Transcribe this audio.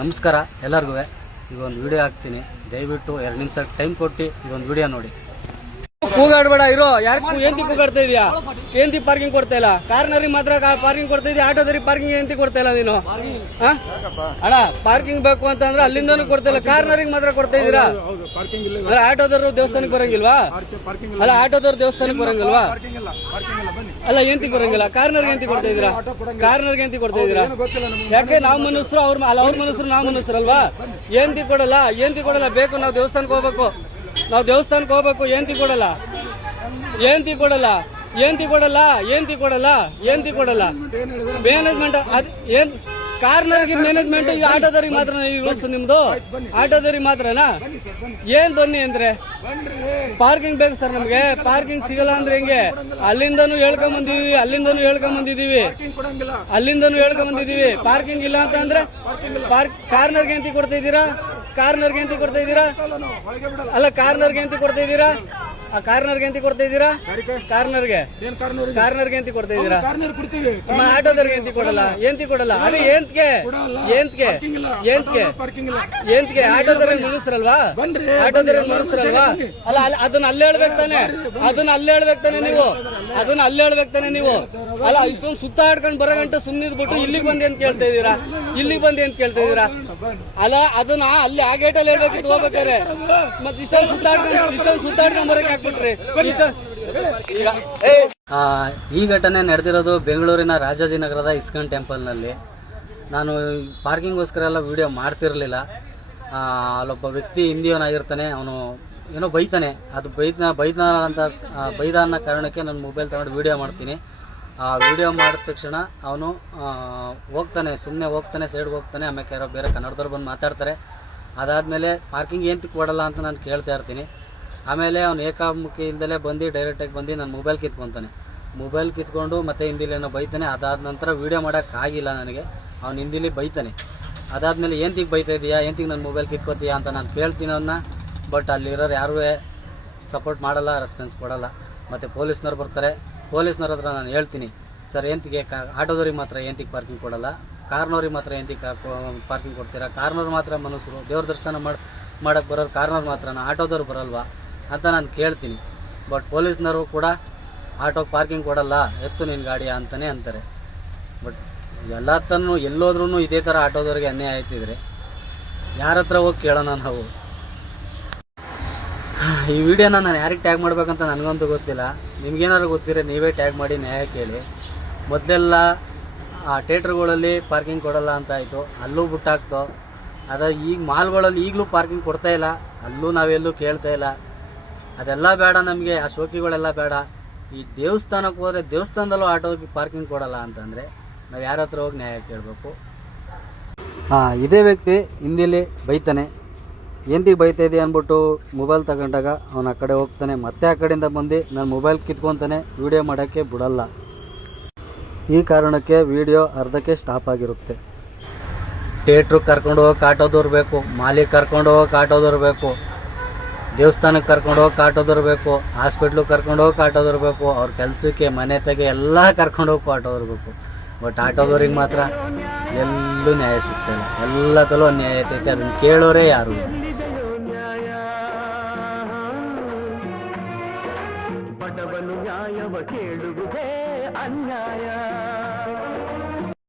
ನಮಸ್ಕಾರ ಎಲ್ಲರಿಗೂ. ಈಗ ಒಂದು ವಿಡಿಯೋ ಹಾಕ್ತೀನಿ, ದಯವಿಟ್ಟು 2 ನಿಮಿಷ ಟೈಮ್ ಕೊಟ್ಟು ಈ ಒಂದು ವಿಡಿಯೋ ನೋಡಿ. ಕೂಗಾಡ್ಬೇಡ ಇರೋ. ಯಾರು ಏಂತಿ ಕೂಗಾಡ್ತಾ ಇದೀಯಾ? ಏಂತಿ ಪಾರ್ಕಿಂಗ್ ಕೊಡ್ತಾ ಇಲ್ಲ. ಕಾರ್ನರಿಗೆ ಮಾತ್ರ ಪಾರ್ಕಿಂಗ್ ಕೊಡ್ತಾ ಇದೀಯ, ಆಟೋದರಿಗೆ ಪಾರ್ಕಿಂಗ್ ಏಂತಿ ಕೊಡ್ತಾ ಇಲ್ಲ ನೀನು? ಅಣ್ಣ ಪಾರ್ಕಿಂಗ್ ಬೇಕು ಅಂತಂದ್ರೆ ಅಲ್ಲಿಂದನೂ ಕೊಡ್ತಾ ಇಲ್ಲ, ಕಾರ್ನರಿಗೆ ಮಾತ್ರ ಕೊಡ್ತಾ ಇದೀರಾ. ಅಲ್ಲ ಆಟೋದವರು ದೇವಸ್ಥಾನಕ್ಕೆ ಬರಂಗಿಲ್ವಾ? ಅಲ್ಲ ಆಟೋದವ್ರು ದೇವಸ್ಥಾನಕ್ಕೆ ಬರಂಗಿಲ್ವಾ? ಅಲ್ಲ ಏಂತಿ ಬರಂಗಿಲ್ಲ, ಕಾರ್ನರ್ಗೆ ಎಂತಿ ಕೊಡ್ತಾ ಇದೀರಾ? ಕಾರ್ನರ್ಗೆ ಎಂತಿ ಕೊಡ್ತಾ ಇದೀರಾ? ಯಾಕೆ ನಾವು ಮನುಷ್ಯರು, ಅವ್ರ ಮನುಷ್ಯರು, ನಾವು ಮನುಷ್ಯರಲ್ವಾ? ಏಂತಿ ಕೊಡಲ್ಲ. ಬೇಕು ನಾವು ದೇವಸ್ಥಾನಕ್ಕೆ ಹೋಗ್ಬೇಕು, ಏಂತಿ ಕೊಡಲ್ಲ. ಮ್ಯಾನೇಜ್ಮೆಂಟ್ ಏನ್ ಕಾರ್ನರ್ಗೆ ಮ್ಯಾನೇಜ್ಮೆಂಟ್ ಆಟೋದವ್ರಿಗೆ ಮಾತ್ರ ರೂಲ್ಸ್ ನಿಮ್ದು? ಆಟೋದವ್ರಿಗೆ ಮಾತ್ರನಾ? ಏನ್ ಬನ್ನಿ ಅಂದ್ರೆ ಪಾರ್ಕಿಂಗ್ ಬೇಕು ಸರ್, ನಮ್ಗೆ ಪಾರ್ಕಿಂಗ್ ಸಿಗಲ್ಲ ಅಂದ್ರೆ ಹೆಂಗೆ? ಅಲ್ಲಿಂದನೂ ಹೇಳ್ಕೊಂಡ್ ಬಂದಿದೀವಿ, ಪಾರ್ಕಿಂಗ್ ಇಲ್ಲ ಅಂತ ಅಂದ್ರೆ ಕಾರ್ನರ್ಗೆ ಎಂತಿ ಕೊಡ್ತಾ ಇದ್ದೀರಾ? ಅಲ್ಲ ಕಾರ್ನರ್ಗೆ ಎಂತಿ ಕೊಡ್ತಾ ಇದ್ದೀರಾ? ಆಟೋದವ್ರಿಗೆ ಎಂತಿ ಕೊಡಲ್ಲ. ಅದೇ ಏಂತ್ಗೆ ಆಟೋದವ್ರ ಮನುಷ್ಯರಲ್ವಾ? ಅಲ್ಲ ಅದನ್ನ ಅಲ್ಲೇ ಹೇಳ್ಬೇಕು ತಾನೆ ನೀವು. ಅಲ್ಲ ಇಷ್ಟೊಂದು ಸುತ್ತಾಡ್ಕೊಂಡು ಬರೋಗಂಟ ಸುಮ್ಮನಿದ್ಬಿಟ್ಟು ಇಲ್ಲಿಗೆ ಬಂದು ಏನ್ ಕೇಳ್ತಾ ಇದ್ದೀರಾ? ಅಲ್ಲ ಅದನ್ನ ಅಲ್ಲಿ ಆ ಗೇಟಲ್ಲಿ ಹೇಳ್ಬೇಕಿತ್ತು ಹೋಗ್ಬೇಕಾರೆ. ಮತ್ತೆ ಇಷ್ಟೊಂದು ಸುತ್ತಾಡ್ಕೊಂಡು ಬರಕ್ ಹಾಕ್ಬಿಟ್ರಿ. ಈ ಘಟನೆ ನಡೆದಿರೋದು ಬೆಂಗಳೂರಿನ ರಾಜಾಜಿನಗರದ ಇಸ್ಕಾನ್ ಟೆಂಪಲ್ ನಲ್ಲಿ. ನಾನು ಪಾರ್ಕಿಂಗ್ಗೋಸ್ಕರ ಎಲ್ಲ ವಿಡಿಯೋ ಮಾಡ್ತಿರ್ಲಿಲ್ಲ. ಅಲ್ಲೊಬ್ಬ ವ್ಯಕ್ತಿ ಹಿಂದಿಯವನಾಗಿರ್ತಾನೆ, ಅವನು ಏನೋ ಬೈತಾನೆ. ಅದು ಬೈದ ಅನ್ನೋ ಕಾರಣಕ್ಕೆ ನನ್ನ ಮೊಬೈಲ್ ತಗೊಂಡು ವಿಡಿಯೋ ಮಾಡ್ತೀನಿ. ವಿಡಿಯೋ ಮಾಡಿದ ತಕ್ಷಣ ಅವನು ಸುಮ್ಮನೆ ಹೋಗ್ತಾನೆ, ಸೈಡ್ಗೆ ಹೋಗ್ತಾನೆ. ಆಮೇಲೆ ಯಾರೋ ಬೇರೆ ಕನ್ನಡದವ್ರು ಬಂದು ಮಾತಾಡ್ತಾರೆ. ಅದಾದಮೇಲೆ ಪಾರ್ಕಿಂಗ್ ಏನಕ್ಕೆ ಕೊಡಲ್ಲ ಅಂತ ನಾನು ಕೇಳ್ತಾ ಇರ್ತೀನಿ. ಆಮೇಲೆ ಅವ್ನು ಏಕಾಮುಖಿಯಿಂದಲೇ ಬಂದು ಡೈರೆಕ್ಟಾಗಿ ಬಂದು ನನ್ನ ಮೊಬೈಲ್ ಕಿತ್ಕೊಂಡು ಮತ್ತೆ ಹಿಂದಿಲಿ ಏನೋ ಬೈತಾನೆ. ಅದಾದ ನಂತರ ವಿಡಿಯೋ ಮಾಡೋಕ್ಕಾಗಿಲ್ಲ ನನಗೆ. ಅವ್ನು ಹಿಂದಿಲಿ ಬೈತಾನೆ. ಅದಾದಮೇಲೆ ಏಂತಿಗೆ ಬೈತಾ ಇದೆಯಾ, ಏಂತಿಗೆ ನನ್ನ ಮೊಬೈಲ್ ಕಿತ್ಕೋತೀಯಾ ಅಂತ ನಾನು ಕೇಳ್ತೀನಿ ಅವನ್ನ. ಬಟ್ ಅಲ್ಲಿರೋರು ಯಾರೂ ಸಪೋರ್ಟ್ ಮಾಡಲ್ಲ, ರೆಸ್ಪಾನ್ಸ್ ಕೊಡಲ್ಲ. ಮತ್ತು ಪೊಲೀಸ್ನವ್ರು ಬರ್ತಾರೆ. ಪೊಲೀಸ್ನವ್ರ ಹತ್ರ ನಾನು ಹೇಳ್ತೀನಿ, ಸರ್ ಏಂತಿಗೆ ಆಟೋದವ್ರಿಗೆ ಮಾತ್ರ ಏಂತಿಗೆ ಪಾರ್ಕಿಂಗ್ ಕೊಡಲ್ಲ, ಕಾರ್ನವ್ರಿಗೆ ಮಾತ್ರ ಏಂತಿಗೆ ಪಾರ್ಕಿಂಗ್ ಕೊಡ್ತೀರಾ? ಕಾರ್ನವ್ರು ಮಾತ್ರ ಮನುಷ್ಯರು, ದೇವ್ರ ದರ್ಶನ ಮಾಡೋಕ್ಕೆ ಬರೋರು ಕಾರ್ನವ್ರು ಮಾತ್ರನಾ, ಆಟೋದವ್ರು ಬರಲ್ವಾ ಅಂತ ನಾನು ಕೇಳ್ತೀನಿ. ಬಟ್ ಪೊಲೀಸ್ನವರು ಕೂಡ ಆಟೋಗೆ ಪಾರ್ಕಿಂಗ್ ಕೊಡಲ್ಲ, ಎತ್ತು ನಿನ್ನ ಗಾಡಿ ಅಂತಾರೆ. ಬಟ್ ಎಲ್ಲತ್ತನೂ ಎಲ್ಲೋದ್ರೂ ಇದೇ ಥರ ಆಟೋದವ್ರಿಗೆ ಅನ್ಯಾಯ ಆಯ್ತಿದ್ರೆ ಯಾರ ಹತ್ರ ಹೋಗಿ ಕೇಳೋಣ ನಾವು? ಈ ವಿಡಿಯೋನ ನಾನು ಯಾರಿಗೆ ಟ್ಯಾಗ್ ಮಾಡ್ಬೇಕಂತ ನನಗಂತೂ ಗೊತ್ತಿಲ್ಲ. ನಿಮ್ಗೇನಾದ್ರು ಗೊತ್ತಿದ್ರೆ ನೀವೇ ಟ್ಯಾಗ್ ಮಾಡಿ ನ್ಯಾಯ ಕೇಳಿ. ಮೊದಲೆಲ್ಲ ಥಿಯೇಟ್ರ್ಗಳಲ್ಲಿ ಪಾರ್ಕಿಂಗ್ ಕೊಡಲ್ಲ ಅಂತ ಆಯಿತು, ಅಲ್ಲೂ ಬಿಟ್ಟಾಕ್ತು. ಈಗ ಮಾಲ್ಗಳಲ್ಲಿ ಈಗಲೂ ಪಾರ್ಕಿಂಗ್ ಕೊಡ್ತಾ ಇಲ್ಲ, ಅಲ್ಲೂ ನಾವೆಲ್ಲೂ ಕೇಳ್ತಾ ಇಲ್ಲ. ಅದೆಲ್ಲ ಬೇಡ ನಮಗೆ, ಆ ಶೋಕಿಗಳೆಲ್ಲ ಬೇಡ. ಈ ದೇವಸ್ಥಾನಕ್ಕೆ ಹೋದರೆ ದೇವಸ್ಥಾನದಲ್ಲೂ ಆಟೋಗೆ ಪಾರ್ಕಿಂಗ್ ಕೊಡಲ್ಲ ಅಂತಂದರೆ ನಾವು ಯಾರ ಹತ್ರ ಹೋಗಿ ನ್ಯಾಯ ಕೇಳಬೇಕು? ಇದೇ ವ್ಯಕ್ತಿ ಹಿಂದಿಲಿ ಬೈತಾನೆ. ಎಂತಿಗೆ ಬೈತಾ ಇದೆಯಾ ಅಂದ್ಬಿಟ್ಟು ಮೊಬೈಲ್ ತಗೊಂಡಾಗ ಅವನು ಆ ಕಡೆ ಹೋಗ್ತಾನೆ, ಮತ್ತೆ ಆ ಕಡೆಯಿಂದ ಬಂದು ನನ್ನ ಮೊಬೈಲ್ ಕಿತ್ಕೊತಾನೆ, ವಿಡಿಯೋ ಮಾಡೋಕ್ಕೆ ಬಿಡಲ್ಲ. ಈ ಕಾರಣಕ್ಕೆ ವಿಡಿಯೋ ಅರ್ಧಕ್ಕೆ ಸ್ಟಾಪ್ ಆಗಿರುತ್ತೆ. ಥಿಯೇಟ್ರಿಗೆ ಕರ್ಕೊಂಡು ಹೋಗಕ್ಕೆ ಆಟೋದವ್ರು ಬೇಕು, ಮಾಲಿಗೆ ಕರ್ಕೊಂಡು ಹೋಗಕ್ಕೆ ಆಟೋದವ್ರು ಬೇಕು, ದೇವಸ್ಥಾನಕ್ಕೆ ಕರ್ಕೊಂಡು ಹೋಗಕ್ಕೆ ಆಟೋದವ್ರು ಬೇಕು, ಹಾಸ್ಪಿಟ್ಲಿಗೆ ಕರ್ಕೊಂಡು ಹೋಗಕ್ಕೆ ಆಟೋದವ್ರು ಬೇಕು, ಅವ್ರ ಕೆಲಸಕ್ಕೆ ಮನೆ ತೆಗೆ ಎಲ್ಲ ಕರ್ಕೊಂಡು ಹೋಗಕ್ಕೂ ಆಟೋದವ್ರು ಬೇಕು. ಬಟ್ ಆಟೋದವ್ರಿಗೆ ಮಾತ್ರ ಎಲ್ಲೂ ನ್ಯಾಯ ಸಿಗ್ತಾಯಿಲ್ಲ, ಎಲ್ಲದಲ್ಲೂ ಅನ್ಯಾಯ ಐತೈತೆ. ಅದನ್ನು ಕೇಳೋರೇ ಯಾರು?